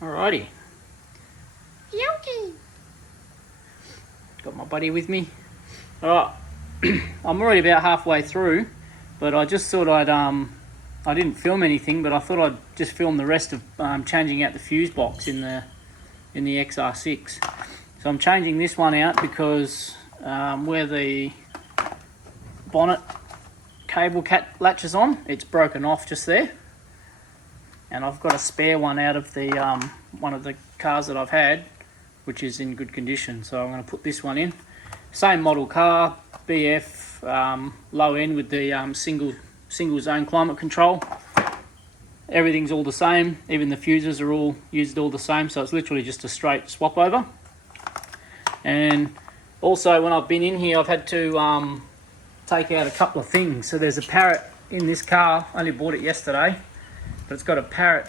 Alrighty. Yoki. Got my buddy with me. Alright, I'm already about halfway through, but I just thought I didn't film anything, but I thought I'd just film the rest of changing out the fuse box in the XR6. So I'm changing this one out because where the bonnet cable latches on, it's broken off just there. And I've got a spare one out of the one of the cars that I've had, which is in good condition. So I'm going to put this one in. Same model car, BF, low end with the single zone climate control. Everything's all the same. Even the fuses are all used all the same. So it's literally just a straight swap over. And also when I've been in here, I've had to take out a couple of things. So there's a Parrot in this car. I only bought it yesterday, but it's got a Parrot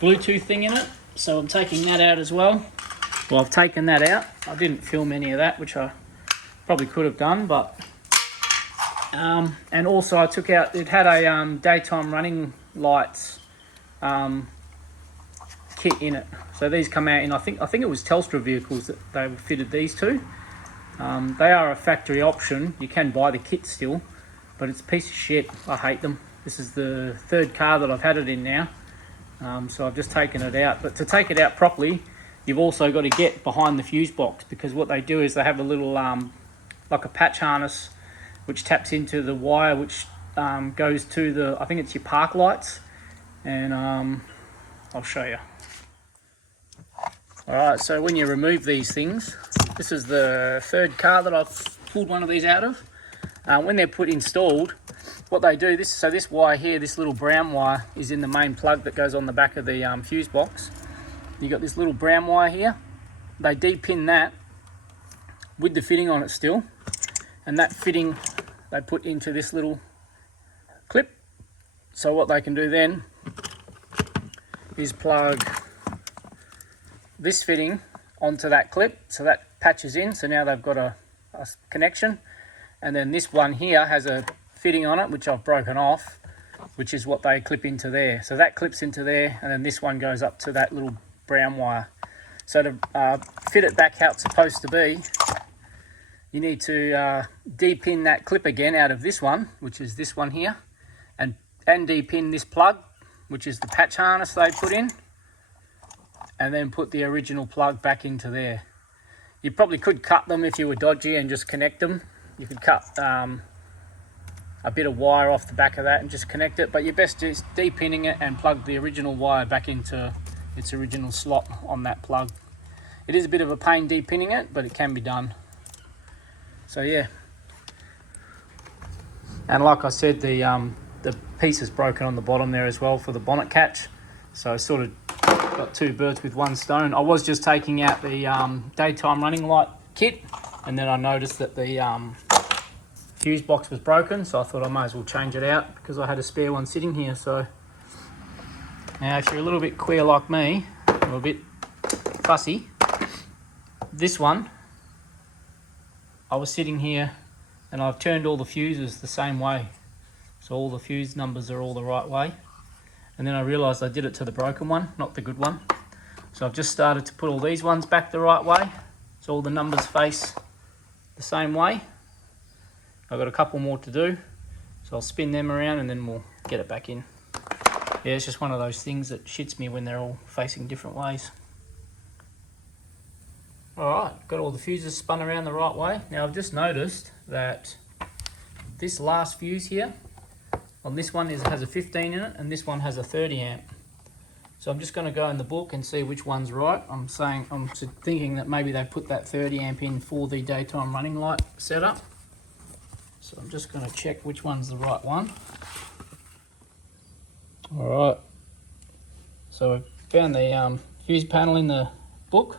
Bluetooth thing in it. So I'm taking that out as well. Well, I've taken that out. I didn't film any of that, which I probably could have done, but and also I took out, it had a daytime running lights kit in it. So these come out in, I think it was Telstra vehicles that they fitted these to. They are a factory option. You can buy the kit still, but it's a piece of shit. I hate them. This is the third car that I've had it in now. So I've just taken it out. But to take it out properly, you've also got to get behind the fuse box, because what they do is they have a little, like a patch harness, which taps into the wire, which goes to the, I think it's your park lights. And I'll show you. Alright, so when you remove these things, this is the third car that I've pulled one of these out of. When they're installed, what they do, this wire here, this little brown wire, is in the main plug that goes on the back of the fuse box. You got this little brown wire here. They de-pin that with the fitting on it still, and that fitting they put into this little clip. So what they can do then is plug this fitting onto that clip, so that patches in. So now they've got a connection, and then this one here has a fitting on it, which I've broken off, which is what they clip into there. So that clips into there, and then this one goes up to that little brown wire. So to fit it back how it's supposed to be, you need to de-pin that clip again out of this one, which is this one here, and de-pin this plug, which is the patch harness they put in, and then put the original plug back into there. You probably could cut them if you were dodgy and just connect them. You could cut a bit of wire off the back of that and just connect it, but your best is de-pinning it and plug the original wire back into its original slot on that plug. It is a bit of a pain de-pinning it, but it can be done. So yeah, and like I said, the piece is broken on the bottom there as well for the bonnet catch, so I sort of got two birds with one stone. I was just taking out the daytime running light kit, and then I noticed that the fuse box was broken, so I thought I might as well change it out because I had a spare one sitting here. So now if you're a little bit queer like me, or a bit fussy, this one, I was sitting here and I've turned all the fuses the same way, so all the fuse numbers are all the right way, and then I realised I did it to the broken one, not the good one. So I've just started to put all these ones back the right way, so all the numbers face the same way. I've got a couple more to do, so I'll spin them around and then we'll get it back in. Yeah, it's just one of those things that shits me when they're all facing different ways. Alright, got all the fuses spun around the right way. Now I've just noticed that this last fuse here, on this one has a 15 in it, and this one has a 30 amp. So I'm just going to go in the book and see which one's right. I'm thinking that maybe they put that 30 amp in for the daytime running light setup. So I'm just going to check which one's the right one. Alright, so I found the fuse panel in the book,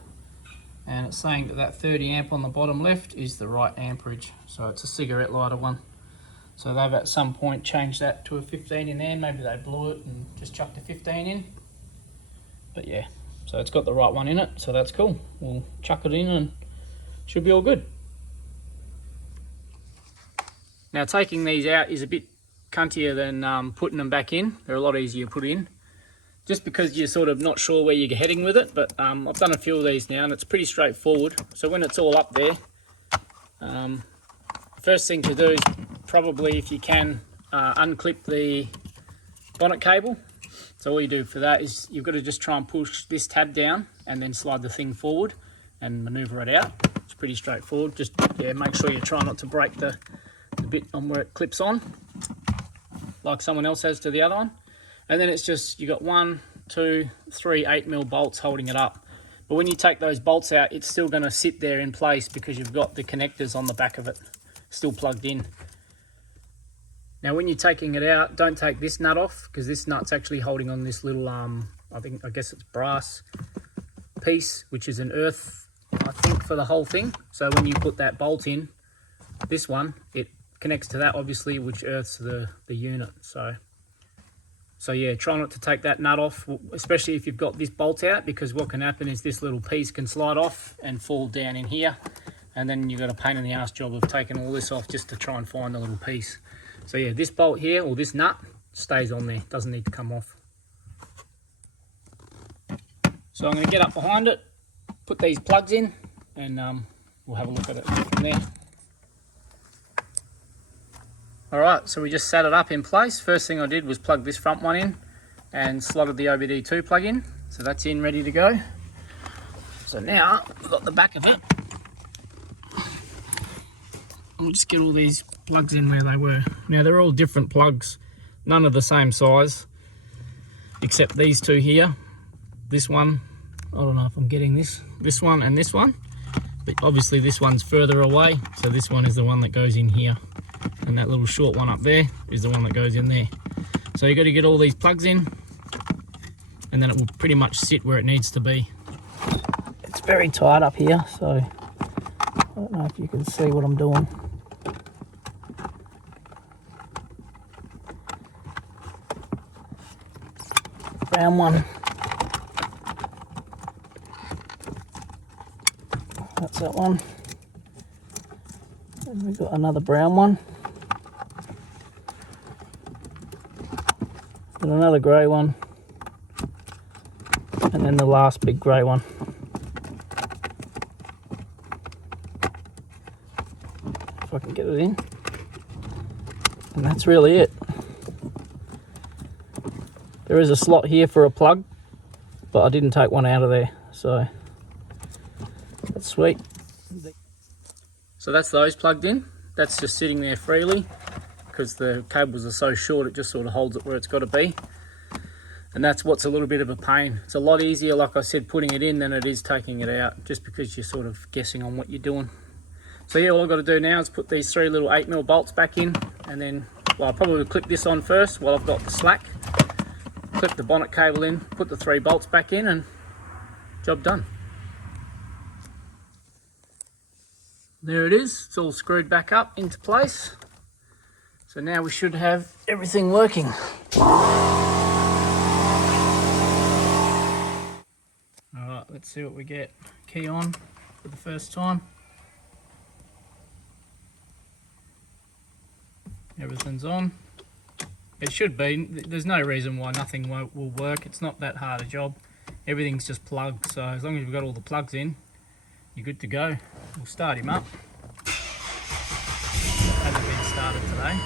and it's saying that that 30 amp on the bottom left is the right amperage. So it's a cigarette lighter one. So they've at some point changed that to a 15 in there. Maybe they blew it and just chucked a 15 in. But yeah, so it's got the right one in it, so that's cool. We'll chuck it in and should be all good. Now taking these out is a bit cuntier than putting them back in. They're a lot easier to put in. just because you're sort of not sure where you're heading with it. But I've done a few of these now and it's pretty straightforward. So when it's all up there, first thing to do is probably, if you can, unclip the bonnet cable. So all you do for that is you've got to just try and push this tab down and then slide the thing forward and maneuver it out. It's pretty straightforward. Just make sure you try not to break the bit on where it clips on, like someone else has to the other one. And then it's just, you got 1, 2, 3 8mm bolts holding it up. But when you take those bolts out, it's still going to sit there in place because you've got the connectors on the back of it still plugged in. Now when you're taking it out, don't take this nut off, because this nut's actually holding on this little, I guess it's brass piece, which is an earth, I think, for the whole thing. So when you put that bolt in, this one, it connects to that obviously, which earths the unit. So yeah, try not to take that nut off, especially if you've got this bolt out, because what can happen is this little piece can slide off and fall down in here, and then you've got a pain in the ass job of taking all this off just to try and find the little piece. So yeah, this bolt here, or this nut, stays on there, doesn't need to come off. So I'm going to get up behind it, put these plugs in, and we'll have a look at it from there. Alright, so we just sat it up in place. First thing I did was plug this front one in and slotted the OBD2 plug in. So that's in, ready to go. So now we've got the back of it. We'll just get all these plugs in where they were. Now they're all different plugs, none of the same size, except these two here. This one, I don't know if I'm getting this one and this one, but obviously this one's further away, so this one is the one that goes in here, and that little short one up there is the one that goes in there. So you've got to get all these plugs in, and then it will pretty much sit where it needs to be. It's very tight up here, so I don't know if you can see what I'm doing. Brown one. That's that one. And we've got another brown one. And another grey one. And then the last big grey one. If I can get it in. And that's really it. There is a slot here for a plug, but I didn't take one out of there, so that's sweet. So that's those plugged in. That's just sitting there freely because the cables are so short, it just sort of holds it where it's got to be. And that's what's a little bit of a pain. It's a lot easier, like I said, putting it in than it is taking it out, just because you're sort of guessing on what you're doing. So yeah, all I've got to do now is put these 3 little 8mm bolts back in, and then, well, I'll probably clip this on first while I've got the slack. Clip the bonnet cable in, put the 3 bolts back in, and job done. There it is, it's all screwed back up into place. So now we should have everything working. Alright, let's see what we get. Key on for the first time. Everything's on. It should be. There's no reason why nothing will work. It's not that hard a job. Everything's just plugged, so as long as you've got all the plugs in, you're good to go. We'll start him up. Hasn't been started today.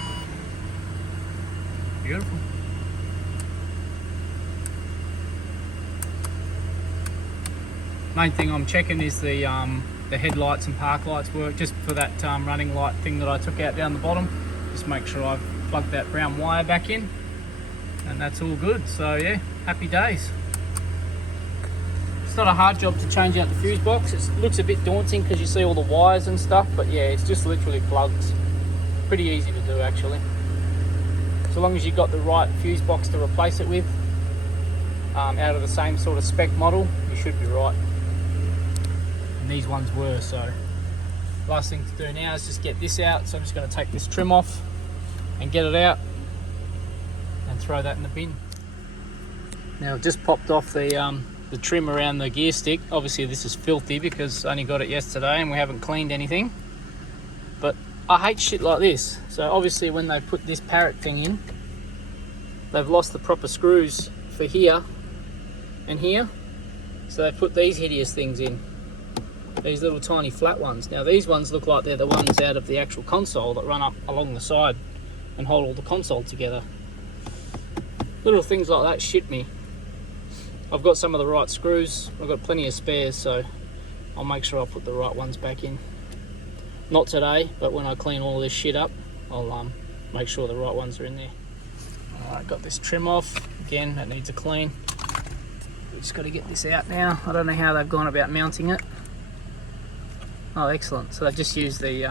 Beautiful. Main thing I'm checking is the headlights and park lights work, just for that running light thing that I took out down the bottom. Just make sure I've plugged that brown wire back in, and that's all good. So yeah, happy days. It's not a hard job to change out the fuse box. It looks a bit daunting because you see all the wires and stuff, but yeah, it's just literally plugs. Pretty easy to do actually. So long as you've got the right fuse box to replace it with, out of the same sort of spec model, you should be right. And these ones were, so last thing to do now is just get this out. So I'm just going to take this trim off and get it out and throw that in the bin. Now I've just popped off the trim around the gear stick. Obviously this is filthy because I only got it yesterday and we haven't cleaned anything, but I hate shit like this. So obviously when they put this parrot thing in, they've lost the proper screws for here and here. So they put these hideous things in. These little tiny flat ones. Now these ones look like they're the ones out of the actual console that run up along the side and hold all the console together. Little things like that shit me. I've got some of the right screws. I've got plenty of spares, so I'll make sure I put the right ones back in. Not today, but when I clean all this shit up, I'll make sure the right ones are in there. Alright, got this trim off. Again, that needs a clean. Just got to get this out now. I don't know how they've gone about mounting it. Oh, excellent. So they've just used the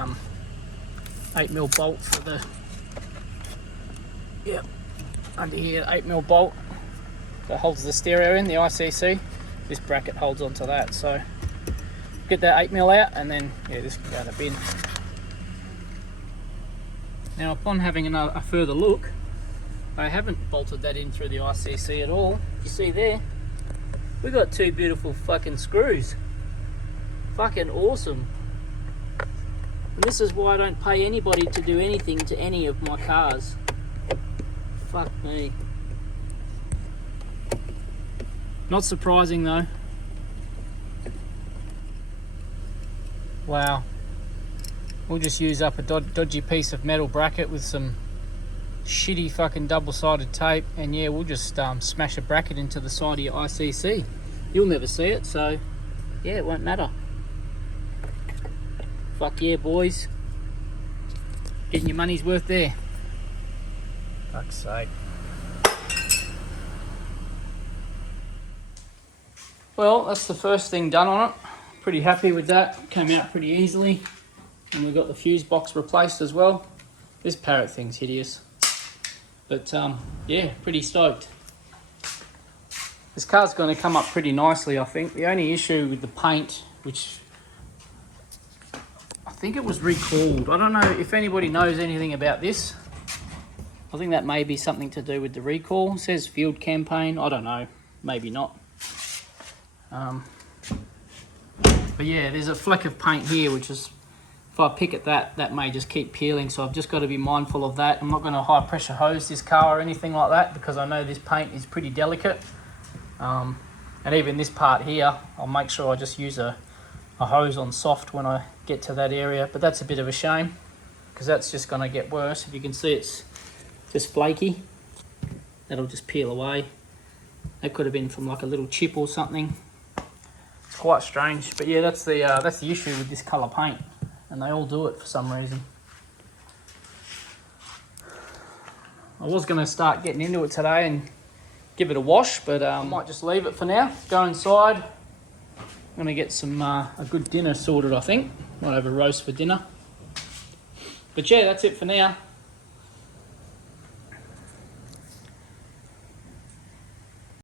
8mm bolt for the, yep, under here, 8mm bolt that holds the stereo in, the ICC. This bracket holds onto that. So get that 8mm out, and then, yeah, this can go in the bin. Now, upon having a further look, I haven't bolted that in through the ICC at all. You see there, we got two beautiful fucking screws. Fucking awesome. And this is why I don't pay anybody to do anything to any of my cars. Fuck me. Not surprising though. Wow. We'll just use up a dodgy piece of metal bracket with some shitty fucking double-sided tape, and yeah, we'll just smash a bracket into the side of your ICC. You'll never see it, so yeah, it won't matter. Fuck yeah, boys. Getting your money's worth there. Fuck's sake. Well, that's the first thing done on it. Pretty happy with that. Came out pretty easily. And we got the fuse box replaced as well. This Parrot thing's hideous. But yeah, pretty stoked. This car's going to come up pretty nicely, I think. The only issue with the paint, which I think it was recalled. I don't know if anybody knows anything about this. I think that may be something to do with the recall. It says field campaign. I don't know. Maybe not. But yeah, there's a fleck of paint here, which is, if I pick at that may just keep peeling. So I've just got to be mindful of that. I'm not going to high pressure hose this car or anything like that, because I know this paint is pretty delicate. And even this part here, I'll make sure I just use a hose on soft when I get to that area. But that's a bit of a shame, because that's just going to get worse. If you can see, it's just flaky. That'll just peel away. That could have been from like a little chip or something. It's quite strange. But yeah, that's the issue with this colour paint. And they all do it for some reason. I was going to start getting into it today and give it a wash, but I might just leave it for now. Go inside. I'm going to get some a good dinner sorted, I think. Might have a roast for dinner. But yeah, that's it for now.